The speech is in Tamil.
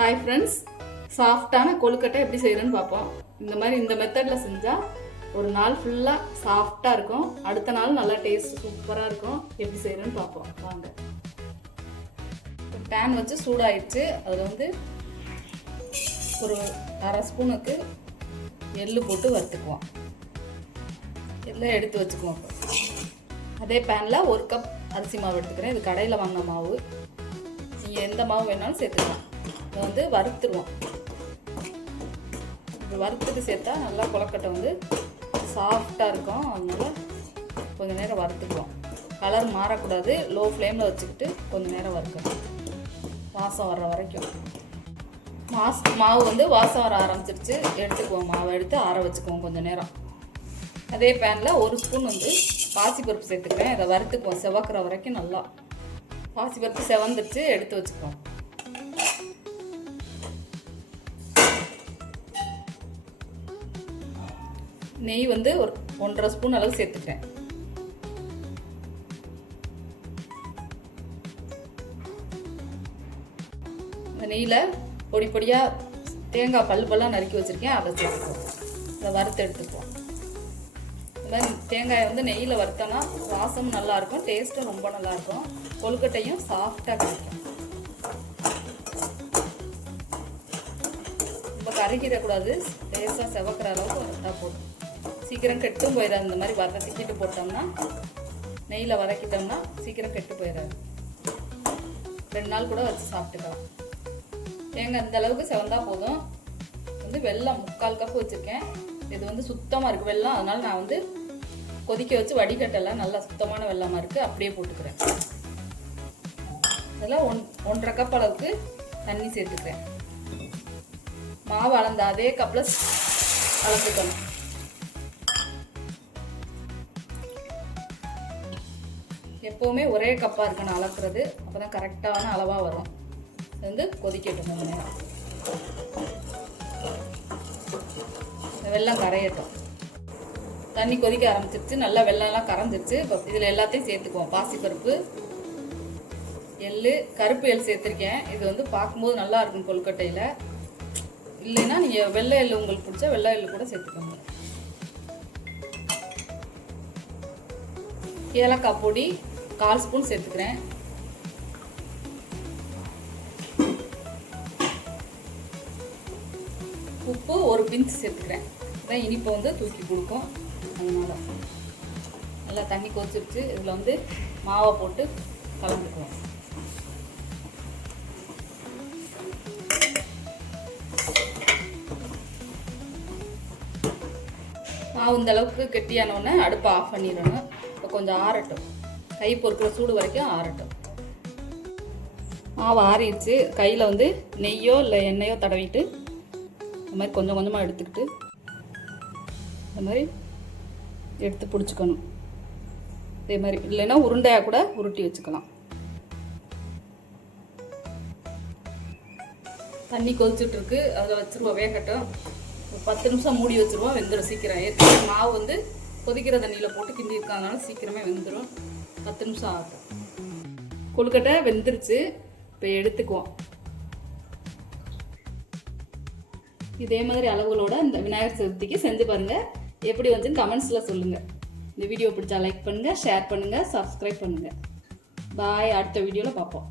ஹாய் ஃப்ரெண்ட்ஸ், சாஃப்டான கொழுக்கட்டை எப்படி செய்கிறேன்னு பார்ப்போம். இந்த மெத்தடில் செஞ்சால் ஒரு நாள் ஃபுல்லாக சாஃப்டாக இருக்கும். அடுத்த நாள் நல்லா டேஸ்ட் சூப்பராக இருக்கும். எப்படி செய்கிறேன்னு பார்ப்போம் வாங்க. பேன் வச்சு சூடாயிடுச்சு. அதில் வந்து ஒரு அரை ஸ்பூனுக்கு எள்ளு போட்டு வறுத்துக்குவோம். எல்லாம் எடுத்து வச்சுக்குவோம். அதே பேனில் ஒரு கப் அரிசி மாவு எடுத்துக்கிறேன். இது கடையில் வாங்கின மாவு. நீங்கள் எந்த மாவு வேணாலும் சேர்த்துக்கலாம். இதை வந்து வறுத்துருவோம். இப்போ வறுத்துட்டு சேர்த்தா நல்லா கொழுக்கட்டை வந்து சாஃப்டாக இருக்கும். அதனால கொஞ்சம் நேரம் வறுத்துக்குவோம். கலர் மாறக்கூடாது. லோ ஃப்ளேமில் வச்சுக்கிட்டு கொஞ்சம் நேரம் வறுக்கணும், வாசம் வர்ற வரைக்கும். மாவு வந்து வாசம் வர ஆரம்பிச்சிருச்சு. எடுத்துக்குவோம். மாவை எடுத்து ஆற வச்சுக்குவோம் கொஞ்சம் நேரம். அதே பேனில் ஒரு ஸ்பூன் வந்து பாசிப்பருப்பு சேர்த்துக்கிறேன். இதை வறுத்துக்குவோம் செவக்கிற வரைக்கும். நல்லா பாசிப்பருப்பு செவந்துருச்சு, எடுத்து வச்சுக்குவோம். நெய் வந்து ஒரு 1.5 ஸ்பூன் அளவு சேர்த்துக்கிறேன். இந்த நெய்யில் பொடி பொடியாக தேங்காய் பல்லாம் நறுக்கி வச்சுருக்கேன். அதை சேர்த்துக்குவோம். அதை வறுத்து எடுத்துக்குவோம். இந்த மாதிரி தேங்காயை வந்து நெய்யில் வறுத்தோன்னா வாசமும் நல்லாயிருக்கும், டேஸ்ட்டும் ரொம்ப நல்லாயிருக்கும். கொழுக்கட்டையும் சாஃப்டாக கிடைக்கும். ரொம்ப கருகிடக்கூடாது. லேசாக செவக்கிற அளவுக்கு வறுத்தா போதும். சீக்கிரம் கெட்டும் போயிடாது. இந்த மாதிரி வதக்கிட்டு போட்டோம்னா, நெய்யில் வதக்கிட்டோம்னா சீக்கிரம் கெட்டு போயிடாது. 2 நாள் கூட வச்சு சாப்பிட்டுக்கலாம். தேங்காய் இந்த அளவுக்கு செவந்தா போதும். வந்து வெல்லம் 3/4 கப் வச்சுருக்கேன். இது வந்து சுத்தமாக இருக்குது வெல்லம். அதனால நான் வந்து கொதிக்க வச்சு வடிகட்டலை. நல்லா சுத்தமான வெல்லமாக இருக்குது. அப்படியே போட்டுக்கிறேன். அதில் 1.5 கப் அளவுக்கு தண்ணி சேர்த்துக்கிறேன். மாவு அளந்த அதே கப்பில் அளந்துக்கணும். எப்போவுமே ஒரே கப்பாக இருக்கணும் அளக்குறது. அப்போ தான் கரெக்டான அளவாக வரும். இது வந்து கொதிக்கட்டும் கொஞ்ச நேரம். வெல்லம் கரையட்டும். தண்ணி கொதிக்க ஆரம்பிச்சிருச்சு. நல்லா வெல்லம்லாம் கரைஞ்சிருச்சு. இப்போ இதில் எல்லாத்தையும் சேர்த்துக்குவோம். பாசிப்பருப்பு, எள்ளு, கருப்பு எள் சேர்த்துருக்கேன். இது வந்து பார்க்கும்போது நல்லா இருக்கும் கொழுக்கட்டையில். இல்லைன்னா நீங்கள் வெள்ளை எள்ளு உங்களுக்கு பிடிச்சா வெள்ளை எள்ளு கூட சேர்த்துக்கோங்க. ஏலக்காய் பொடி 1/4 ஸ்பூன் சேர்த்துக்கிறேன். உப்பு ஒரு பிஞ்ச் சேர்த்துக்கிறேன். இதான் இனிப்பை வந்து தூக்கி கொடுக்கும். அதனால நல்லா தண்ணி கொதிச்சிருச்சு. இதில் வந்து மாவை போட்டு கலந்துக்குவோம். மாவு இந்த அளவுக்கு கெட்டியானோடனே அடுப்பை ஆஃப் பண்ணிடணும். இப்போ கொஞ்சம் ஆறட்டும். கை பொறுக்கிற சூடு வரைக்கும் ஆறட்டும். மாவு ஆறிடுச்சு. கையில் வந்து நெய்யோ இல்லை எண்ணெயோ தடவிட்டு இந்த மாதிரி கொஞ்சம் கொஞ்சமாக எடுத்துக்கிட்டு இந்த மாதிரி எடுத்து பிடிச்சிக்கணும். இதே மாதிரி இல்லைன்னா உருண்டையாக கூட உருட்டி வச்சுக்கலாம். தண்ணி கொதிச்சுட்ருக்கு. அதில் வச்சுருவோம். வேகட்டும். ஒரு 10 நிமிஷம் மூடி வச்சுருவோம். வெந்துடும் சீக்கிரம். ஏற்கனவே மாவு வந்து கொதிக்கிற தண்ணியில் போட்டு கிண்டி இருக்காங்கனால சீக்கிரமே வெந்துடும். 10 நிமிஷம் ஆகும். கொழுக்கட்டை வெந்துருச்சு. இப்போ எடுத்துக்குவோம். இதே மாதிரி அளவுகளோட இந்த விநாயகர் சதுர்த்திக்கு செஞ்சு பாருங்கள். எப்படி வந்துன்னு கமெண்ட்ஸில் சொல்லுங்கள். இந்த வீடியோ பிடிச்சா லைக் பண்ணுங்கள், ஷேர் பண்ணுங்கள், சப்ஸ்கிரைப் பண்ணுங்கள். பாய். அடுத்த வீடியோவில் பார்ப்போம்.